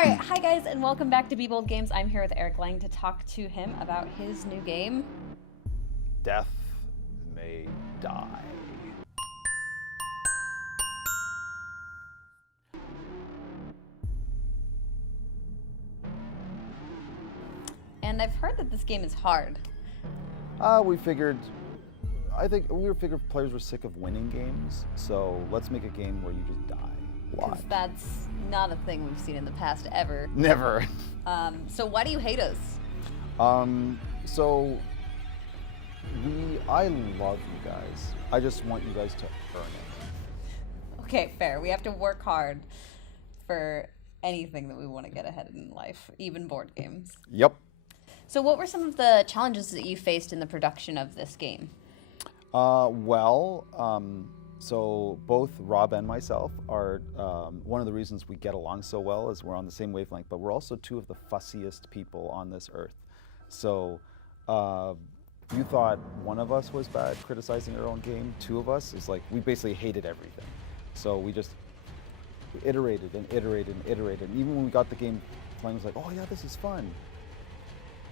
All right, hi guys, and welcome back to Be Bold Games. I'm here with Eric Lang to talk to him about his new game. Death may die. And I've heard that this game is hard. We figured, I think we figured players were sick of winning games, so let's make a game where you just die. Why? Because that's not a thing we've seen in the past ever. Never. So why do you hate us? I love you guys. I just want you guys to earn it. Okay, fair. We have to work hard for anything that we want to get ahead in life, even board games. Yep. So what were some of the challenges that you faced in the production of this game? So both Rob and myself are, one of the reasons we get along so well is we're on the same wavelength, but we're also two of the fussiest people on this earth. So you thought one of us was bad criticizing our own game. Two of us is like, we basically hated everything. So we just iterated and iterated and iterated. And even when we got the game playing, it was like, oh yeah, this is fun.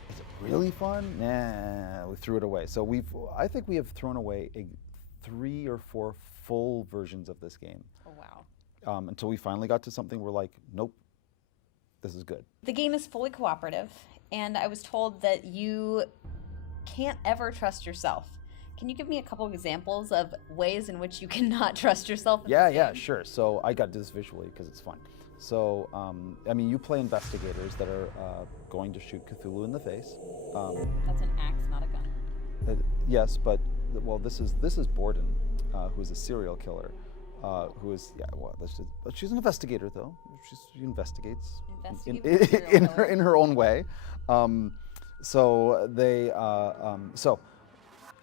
Is it really fun? Nah, we threw it away. So I think we have thrown away 3 or 4 full versions of this game. Oh, wow. Until we finally got to something we're like, nope, this is good. The game is fully cooperative, and I was told that you can't ever trust yourself. Can you give me a couple of examples of ways in which you cannot trust yourself? Yeah, sure. So I got to do this visually because it's fun. So, I mean, you play investigators that are going to shoot Cthulhu in the face. That's an axe, not a gun. Yes, but well, this is Borden, who's a serial killer, who is but she's an investigator though. She investigates in her own way. So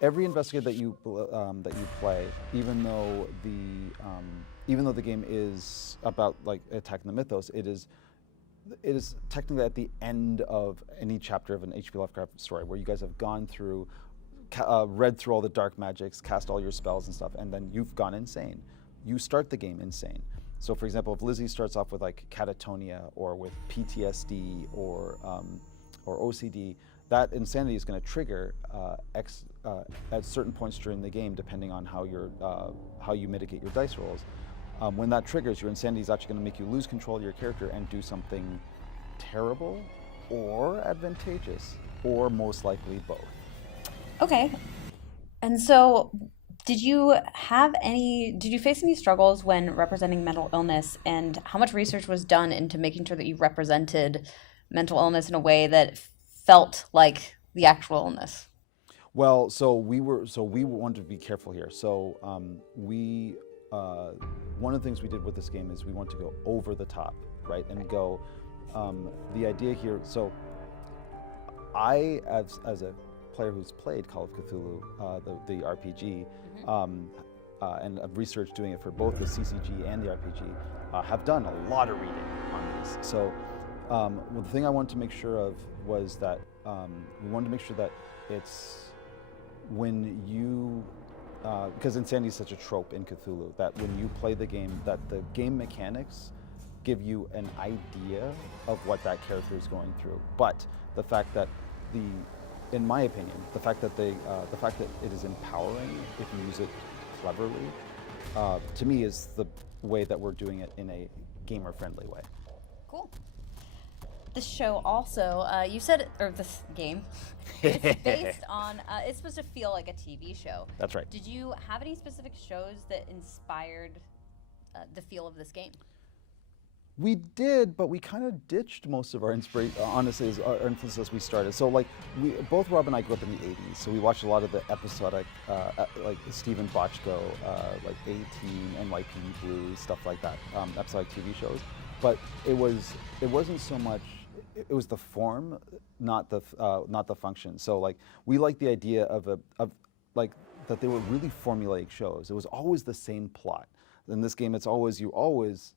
every investigator that you play, even though the game is about like attacking the mythos, it is technically at the end of any chapter of an H.P. Lovecraft story where you guys have gone through, read through all the dark magics, cast all your spells and stuff, and then you've gone insane. You start the game insane. So for example, if Lizzie starts off with like catatonia or with PTSD or OCD, that insanity is going to trigger at certain points during the game, depending on how you mitigate your dice rolls. When that triggers, your insanity is actually going to make you lose control of your character and do something terrible or advantageous, or most likely both. Okay. And so did you face any struggles when representing mental illness, and how much research was done into making sure that you represented mental illness in a way that felt like the actual illness? Well, so we wanted to be careful here. So one of the things we did with this game is we wanted to go over the top, right? And go, the idea here, so I, as a player who's played Call of Cthulhu, the RPG, and I've researched doing it for both the CCG and the RPG, have done a lot of reading on these. So the thing I wanted to make sure of was that we wanted to make sure that it's when you, because insanity is such a trope in Cthulhu, that when you play the game, that the game mechanics give you an idea of what that character is going through. But the fact that in my opinion, the fact that it is empowering if you use it cleverly, to me is the way that we're doing it in a gamer-friendly way. Cool. This show also, you said, or this game, it's based on, it's supposed to feel like a TV show. That's right. Did you have any specific shows that inspired the feel of this game? We did, but we kind of ditched most of our inspiration, honestly, our influence as we started. So like, both Rob and I grew up in the 80s, so we watched a lot of the episodic, like Stephen Bochco, like A-Team, NYPD Blue, stuff like that, episodic TV shows. But it wasn't so much, it was the form, not the function. So like, we liked the idea of like, that they were really formulaic shows. It was always the same plot. In this game, you're always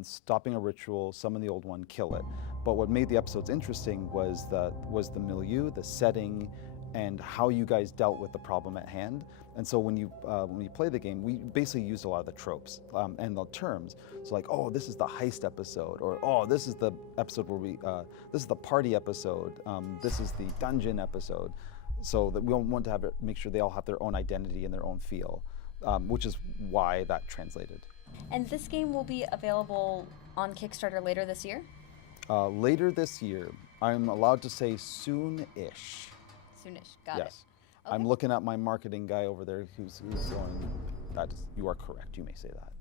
stopping a ritual, summon the old one, kill it. But what made the episodes interesting was the milieu, the setting, and how you guys dealt with the problem at hand. And so when you play the game, we basically used a lot of the tropes and the terms. So like, oh, this is the heist episode, or oh, this is the episode where this is the party episode, this is the dungeon episode. So that we want to have it, make sure they all have their own identity and their own feel, which is why that translated. And this game will be available on Kickstarter later this year? Later this year, I'm allowed to say soon-ish. Soonish, got Yes. it. I'm Okay. looking at my marketing guy over there who's going, you are correct, you may say that.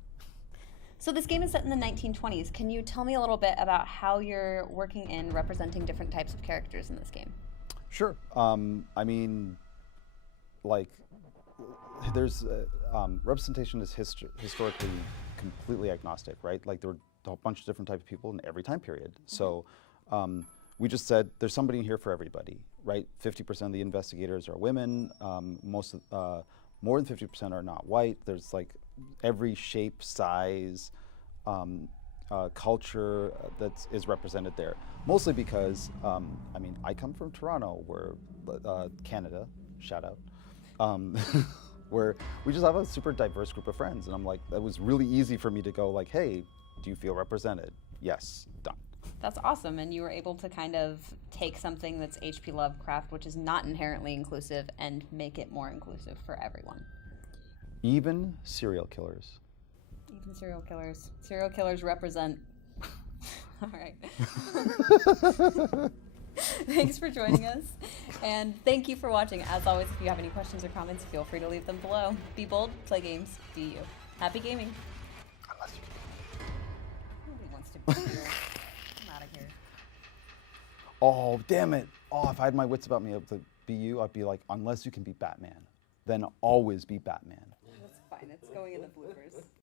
So this game is set in the 1920s. Can you tell me a little bit about how you're working in representing different types of characters in this game? Sure. I mean, like, there's representation is historically completely agnostic, right? Like there were a bunch of different types of people in every time period. So we just said there's somebody in here for everybody, right? 50% of the investigators are women. More than 50% are not white. There's like every shape, size, culture that is represented there. Mostly because, I mean, I come from Toronto, where Canada, shout out, where we just have a super diverse group of friends. And I'm like, that was really easy for me to go like, hey, do you feel represented? Yes, done. That's awesome. And you were able to kind of take something that's H.P. Lovecraft, which is not inherently inclusive, and make it more inclusive for everyone. Even serial killers. Even serial killers. Serial killers represent. All right. Thanks for joining us. And thank you for watching. As always, if you have any questions or comments, feel free to leave them below. Be bold, play games, be you. Happy gaming. Unless you Nobody wants to be here. I'm out of here. Oh, damn it. Oh, if I had my wits about me able to be you, I'd be like, unless you can be Batman, then always be Batman. That's fine. It's going in the bloopers.